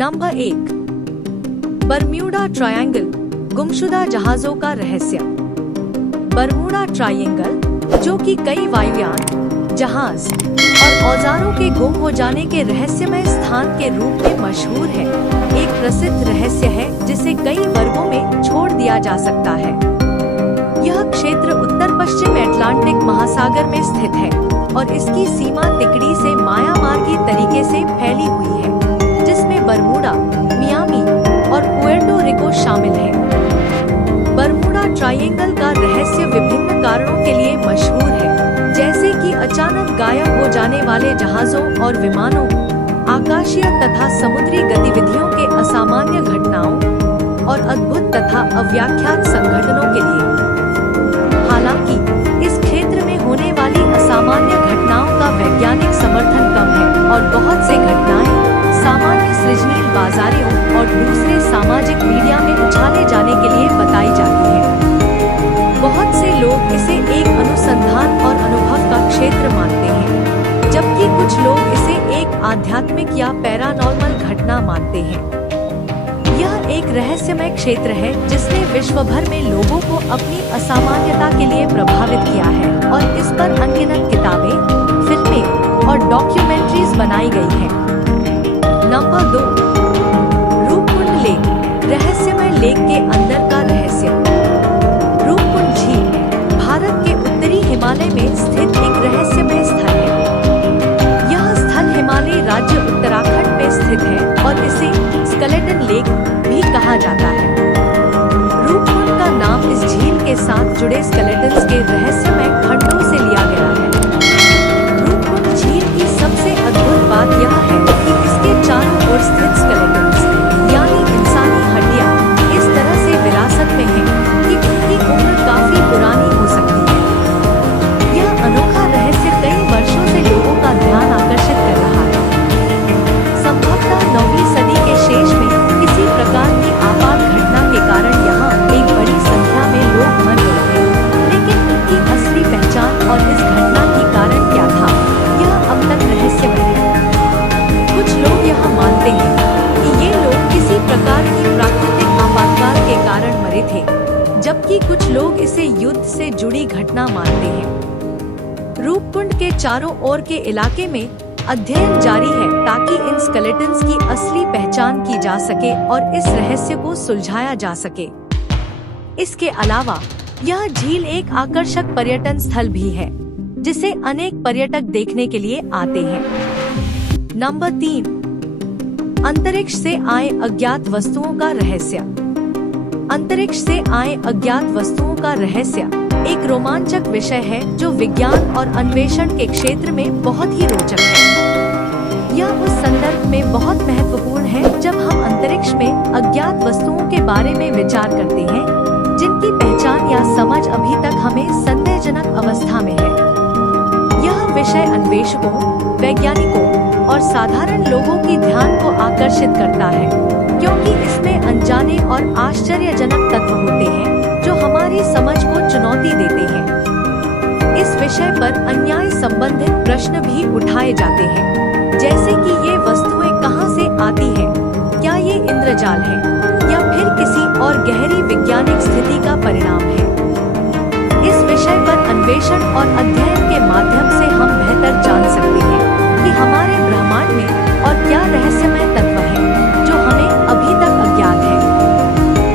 Number 1, बरम्यूडा triangle, गुमशुदा जहाजों का रहस्य। बरमूडा ट्रायंगल, जो कि कई वायुयान, जहाज और औजारों के गुम हो जाने के रहस्यमय स्थान के रूप में मशहूर है, एक प्रसिद्ध रहस्य है जिसे कई वर्गों में छोड़ दिया जा सकता है। यह क्षेत्र उत्तर पश्चिम अटलांटिक महासागर में स्थित है और इसकी सीमा तिकड़ी से मायामार्गी तरीके से फैली हुई है, जिसमें बरमूडा, मियामी और पुएर्टो रिको शामिल है। बरमूडा ट्रायंगल का रहस्य विभिन्न कारणों के लिए मशहूर है, जैसे कि अचानक गायब हो जाने वाले जहाजों और विमानों, आकाशीय तथा समुद्री गतिविधियों के असामान्य घटनाओं और अद्भुत तथा अव्याख्यात संघटनों के लिए। हालांकि इस क्षेत्र में होने वाली असामान्य घटनाओं का वैज्ञानिक समर्थन कम है और बहुत से घटनाएं सामान्य सृजनीय बाजारों और दूसरे सामाजिक मीडिया में उछाले जाने के लिए बताई जाती है। बहुत से लोग इसे एक अनुसंधान और अनुभव का क्षेत्र मानते हैं, जबकि कुछ लोग इसे एक आध्यात्मिक या पैरानॉर्मल घटना मानते हैं। यह एक रहस्यमय क्षेत्र है जिसने विश्व भर में लोगों को अपनी असामान्यता के लिए प्रभावित किया है और इस पर अनगिनत किताबें, फिल्में और डॉक्यूमेंट्रीज बनाई गई हैं। नंबर 2, रूपकुंड लेक, रहस्यमय लेक के अंदर का रहस्य। रूपकुंड झील भारत के उत्तरी हिमालय में स्थित एक रहस्यमय स्थल है। यह स्थल हिमालय राज्य उत्तराखंड में स्थित है और इसे स्केलेटन लेक भी कहा जाता है। रूपकुंड का नाम इस झील के साथ जुड़े स्केलेटन्स के रहस्यमय खंडों से लिया गया है। रूपकुंड झील की सबसे अद्भुत बात यह है कि इसके चारों ओर स्थित स्केलेटन्स, यानी इंसानी हड्डियां, इस तरह से विरासत में हैं कि उनकी उम्र काफी पुरानी हो सकती है। यह अनोखा रहस्य कई वर्षों से लोगों का ध्यान आकर्षित कर रहा है। संभवतः 9वीं सदी के शेष में किसी प्रकार की आपात घटना के कारण यहाँ एक बड़ी संख्या में लोग मर गए थे, लेकिन उनकी असली पहचान और इस घटना की कारण क्या था, यह अब तक रहस्यमय है। कुछ लोग यह मानते हैं कि ये लोग किसी प्रकार की प्राकृतिक आपातकाल के कारण मरे थे, जबकि कुछ लोग इसे युद्ध से जुड़ी घटना मानते हैं। रूपकुंड के चारों ओर के इलाके में अध्ययन जारी है ताकि इन स्केलेटन्स की असली पहचान की जा सके और इस रहस्य को सुलझाया जा सके। इसके अलावा यह झील एक आकर्षक पर्यटन स्थल भी है, जिसे अनेक पर्यटक देखने के लिए आते हैं। नंबर 3, अंतरिक्ष से आए अज्ञात वस्तुओं का रहस्य। अंतरिक्ष से आए अज्ञात वस्तुओं का रहस्य एक रोमांचक विषय है जो विज्ञान और अन्वेषण के क्षेत्र में बहुत ही रोचक है। यह उस संदर्भ में बहुत महत्वपूर्ण है जब हम अंतरिक्ष में अज्ञात वस्तुओं के बारे में विचार करते हैं, जिनकी पहचान या समझ अभी तक हमें संदेहजनक अवस्था में है। यह विषय अन्वेषकों, वैज्ञानिकों और साधारण लोगों की ध्यान को आकर्षित करता है, क्योंकि इसमें अनजाने और आश्चर्यजनक तत्व होते हैं जो हमारी समझ को चुनौती देते हैं। इस विषय पर अन्याय संबंधित प्रश्न भी उठाए जाते हैं, जैसे कि ये वस्तुएं कहां से आती हैं, क्या ये इंद्रजाल है या फिर किसी और गहरी वैज्ञानिक स्थिति का परिणाम है। इस विषय पर अन्वेषण और अध्ययन के माध्यम से हम बेहतर जान सकते हैं कि हमारे ब्रह्मांड में और क्या रहस्यमय तत्व